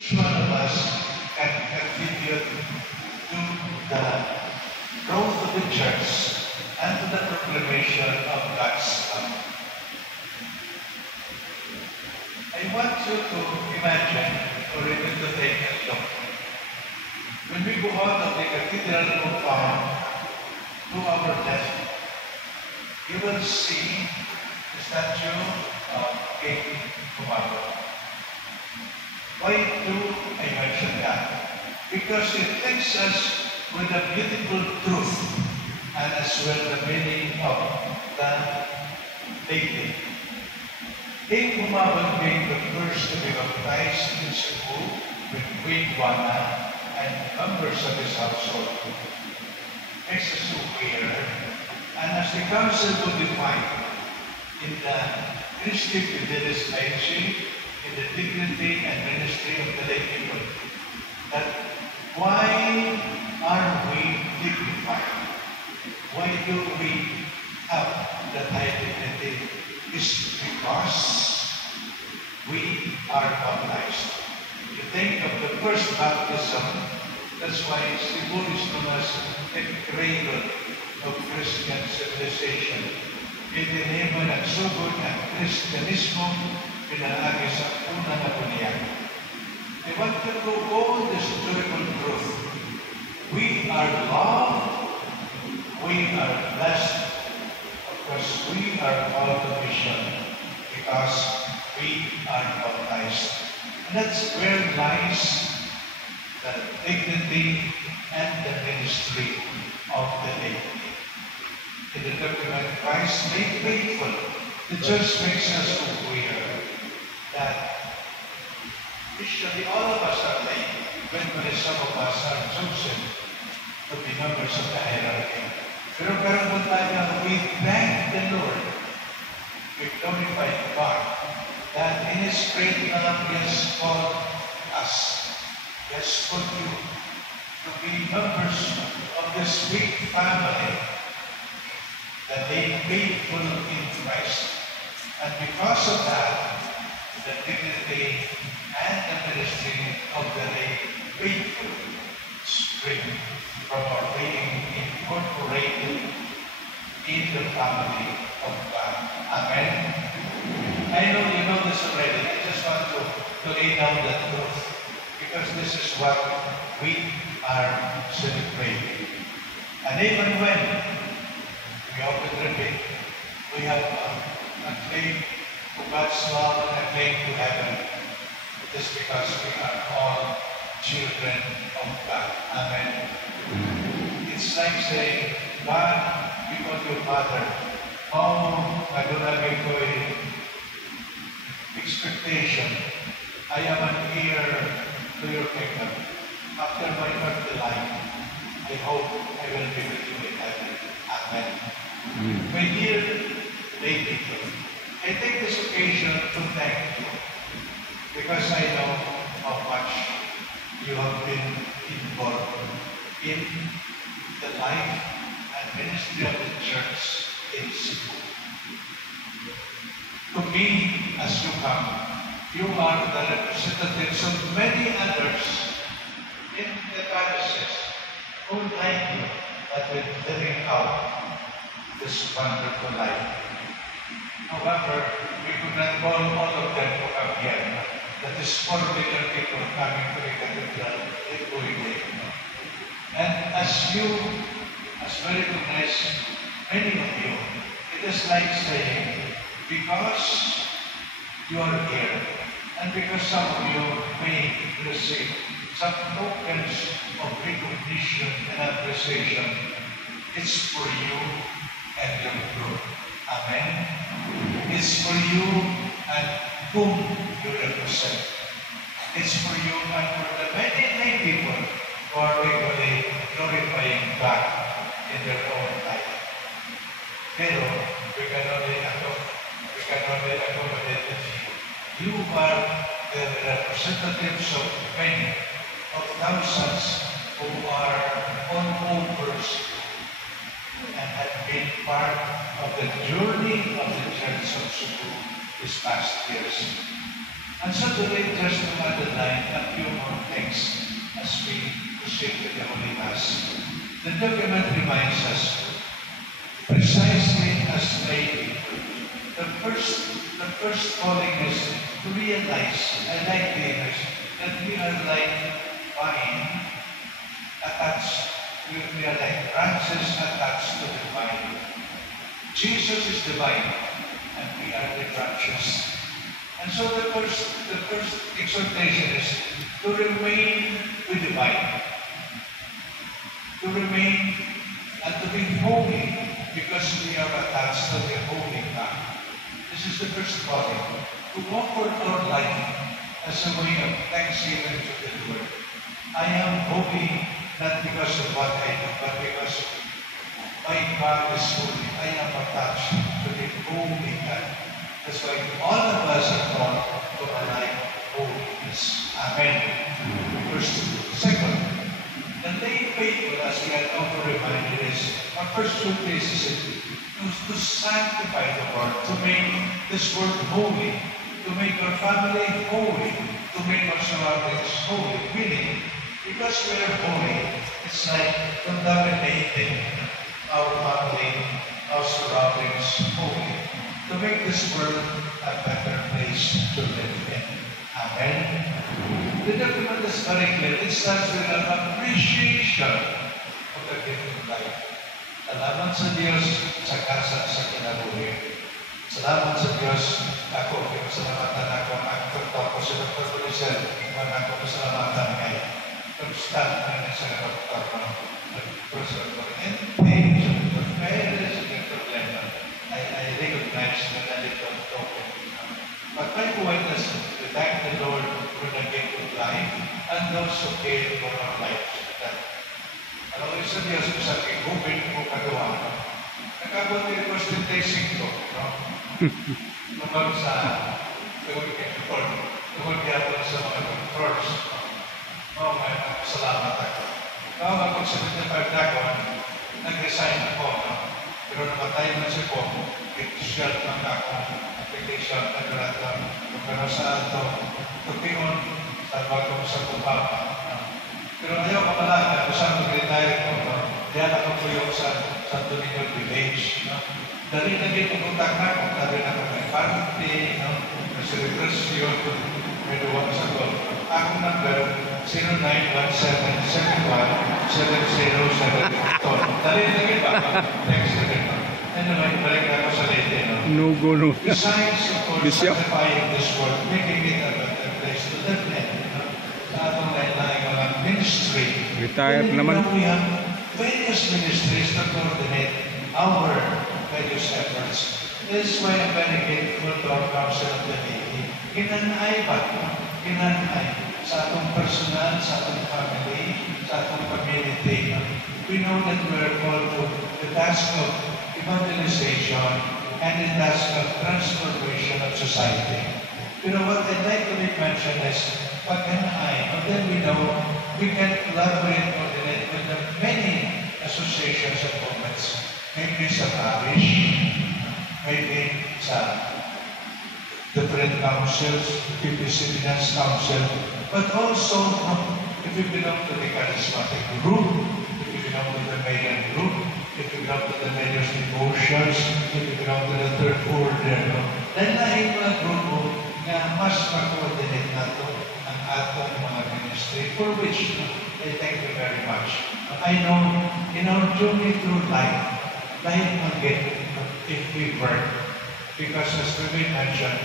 Each one of us can contribute to the growth of the church and to the proclamation of God's love. I want you to imagine, or even to take a look. When we go out of the cathedral compound to our left, you will see the statue of King Humaro. Why do I mention that? Because it takes us with a beautiful truth and as well the meaning of the deity. King Humabon being the first to be baptized in Cebu with Queen Juana and members of his household makes us so weird. And as the council would define in the Christi Fidelis Laity, in the dignity and ministry of the lay people, that why are we dignified? Why do we have that high dignity? Is because we are baptized. You think of the first baptism, that's why Cebu is known as the cradle of Christian civilization. Itinimo ng sugod ng Kristyanismo pinalagi sa unang na bunyan. I want to go on this joyful truth. We are loved, we are blessed, because we are called to mission, because we are baptized. And that's where lies the dignity and the ministry of the laity. In the document, Christ made faithful. The church makes us aware that usually all of us are late, when some of us are chosen to be members of the hierarchy. Pero karoon tayo, we thank the Lord. We glorify God that in His great love He has called us. He has called you to be members of this big family that they faithful in Christ. And because of that, the dignity and the ministry of the lay faithful spring from our being incorporated in the family of God. Amen. I know you know this already. I just want to lay down the truth because this is what we are celebrating. And even when we often repeat, we have a claim to God's love and a claim to heaven. It is because we are all children of God. Amen. It's like saying, God, because your Father, nagulagay ko expectation. I am an heir to your kingdom. After my earthly life, I hope I will be with you in heaven. Amen. My dear lady, I take this occasion to thank you because I know how much you have been involved in the life and ministry of the church in Cebu. To me, as you come, you are the representatives of many others in the parishes who like you that will living out this wonderful life. However, we could not call all of them to come here. That is 4 million people coming to the cathedral every day. And as we recognize many of you, it is like saying, because you are here, and because some of you may receive some tokens of recognition and appreciation, it's for you and your group. Amen? It's for you and whom you represent. It's for you and for the many people who are regularly glorifying God in their own life. Pero, we can only accommodate with you. You are the representatives of many, of thousands who are on overs and have been part of the journey of the Church of Cebu these past years. And so today, just to underline a few more things as we proceed with the Holy Mass. The document reminds us, precisely as lay the first calling is to realize, I like this, that we are like vine attached, we are like branches attached to the vine. Jesus is the vine, and we are the branches. And so the first exhortation is to remain with the vine, to remain and to be holy, because we are attached to the Holy God. This is the first calling, to offer our life as a way of thanksgiving to the Lord. I am holy not because of what I do, but because my God is holy. I am attached to the Holy God. That's why all of us are called to a life of holiness. Amen. First. Second, the lay faithful, as we are also reminded, is our first two places to sanctify the world, to make this world holy, to make our family holy, to make our surroundings holy. Meaning, because we are holy, it's like contaminating our family, our surroundings holy, to make this world a better place to live in. Amen. The document is very clear. It starts with an appreciation of the gift of life. Salamat sa Diyos sa kasa sa kinabuhi. Salamat sa Diyos ako, pasalamatan ako ang aktor ko sa Dr. Polisel, kung ako pasalamatan ngayon. Constant na sa doktor ko. Professor Corriente, sa Dr. Perez, sa Dr. Lennon. I recognize that I little token. But my point is to thank the Lord for the gift of life and those who care for our lives. Alam mo sa Diyos ko sa aking hubin ko kagawa. Nagkabot din ko sa 35, no? Lumag sa tungkol yapon sa mga doctors. May salamat ako. Ako sa 75 ako, nag-resign ako, no? Pero namatay na siya po, ito-share lang ako, application, nagarato, pero sa ito, tupion, sa bago sa kupapa. Pero ayaw ko malaga, kung saan mag-retire ko, no? Diyan ako po yung sa Santo Niño Village, no? Dali na ginupuntak na ako, dali na ako may party, no? May celebration, may duwag sa ko. Ako number 0917717072. Dali na ginupuntak. Thanks to them. Anyway, balik na ako sa Leyte, no? No. Besides, of course, sanctifying this world, making it a better place to live in, no? Sa atong lain-laing mga ministry. Retired naman. We have various ministries to coordinate our various efforts. This is why I'm very grateful to our Council of the Lady. Kinanay ba? Kinanay sa atong personal, sa atong family, sa atong community. We know that we are called to the task of evangelization and the task of transformation of society. You know what I'd like to make mention is, pagkanay, and then we know we can collaborate and coordinate with the many associations and movements. Maybe sa parish, maybe sa different councils, PPC Finance Council, but also if you belong to the charismatic group, if you belong to the Marian group, if you belong to the Mayor's Devotions, if you belong to the Third Order, no? Dahil lahat mga grupo na mas ma-coordinate na ito ang atong mga ministry, for which I thank you very much. I know in our journey through life again, if we work, because as we mentioned,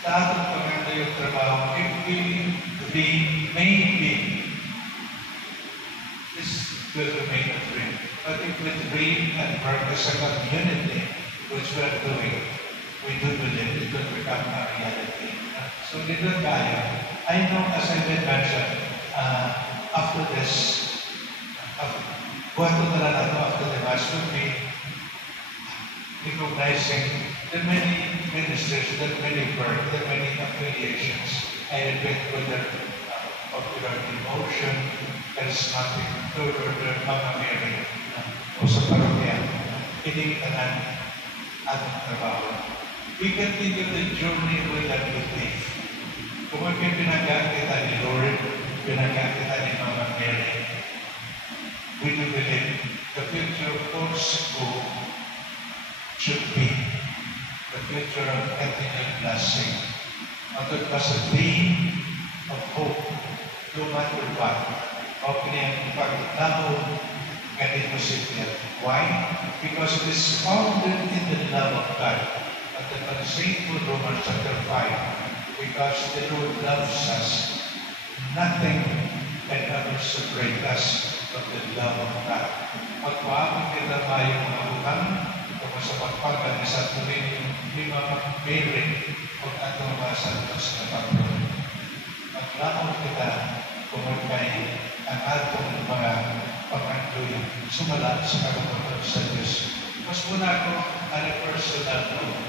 sa atong paganda yung trabaho, if we maybe this will remain a dream. But if we dream and work as a community, which we are doing, we do believe it will become a reality. So dito tayo. I know, as I did mention, after this, after the Mass will be recognizing the many ministers, the many work, the many affiliations. I repeat, whether popular devotion, charismatic, Third Order, Mama Mary, o sa parokya, hindi tanan atong trabaho. We continue the journey with that faith. Kung ang pinagaan kita ni Lord, pinagaan kita ni Mama Mary, we do believe the future of course should be the future of continued blessing. At it was a theme of hope, no matter what. O kanyang pagtao, ganito siya. Why? Because it is founded in the love of God. At the faithful Romans chapter 5, because the Lord loves us, nothing can ever separate us from the love of God. Pagpaapag kita tayo mga utang, kung sa pagpagal ni Santo Lima Mary, kung atong mga santos na pagpagal. Paglaon kita, kung magkay ang atong mga pagkandoy, sumala sa kagustuhan sa Diyos. Mas muna ako, on a personal note,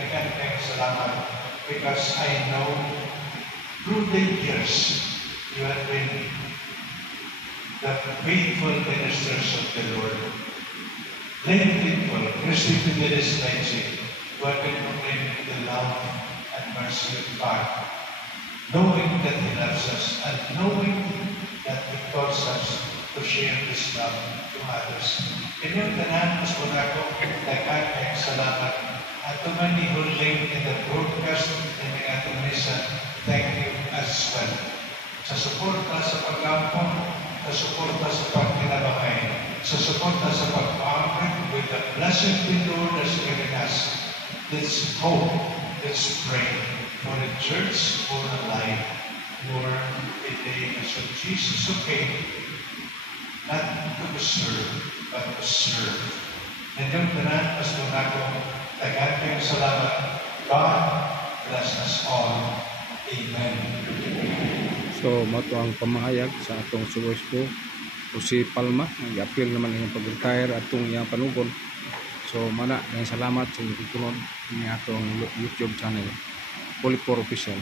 nagkakayang salamat because I know through the years you have been the faithful ministers of the Lord. Lay people, Christian Fidelis Leipzig, who have been proclaiming the love and mercy of God, knowing that He loves us and knowing that He calls us to share His love to others. Inyong tanan, mas muna ko, nagkakayang salamat at tumani huling in the broadcast and the atong misa, thank you as well. Sa suporta sa pag-ampon, sa suporta sa pagkinabahay, sa suporta sa pag-ampon with the blessing the Lord has given us. Let's hope, let's pray for the church, for the life, for the day of Jesus who came, not to serve, but to serve. And yung tanan, mas muna ko, nagkakayang salamat. God bless us all. Amen. So, mato ang pamahayag sa atong Subospo o si Palma. Nag-appeal naman yung pag-retire atong iyang panugon. So, mana, salamat sa itutunod ng atong YouTube channel, Polypore Official.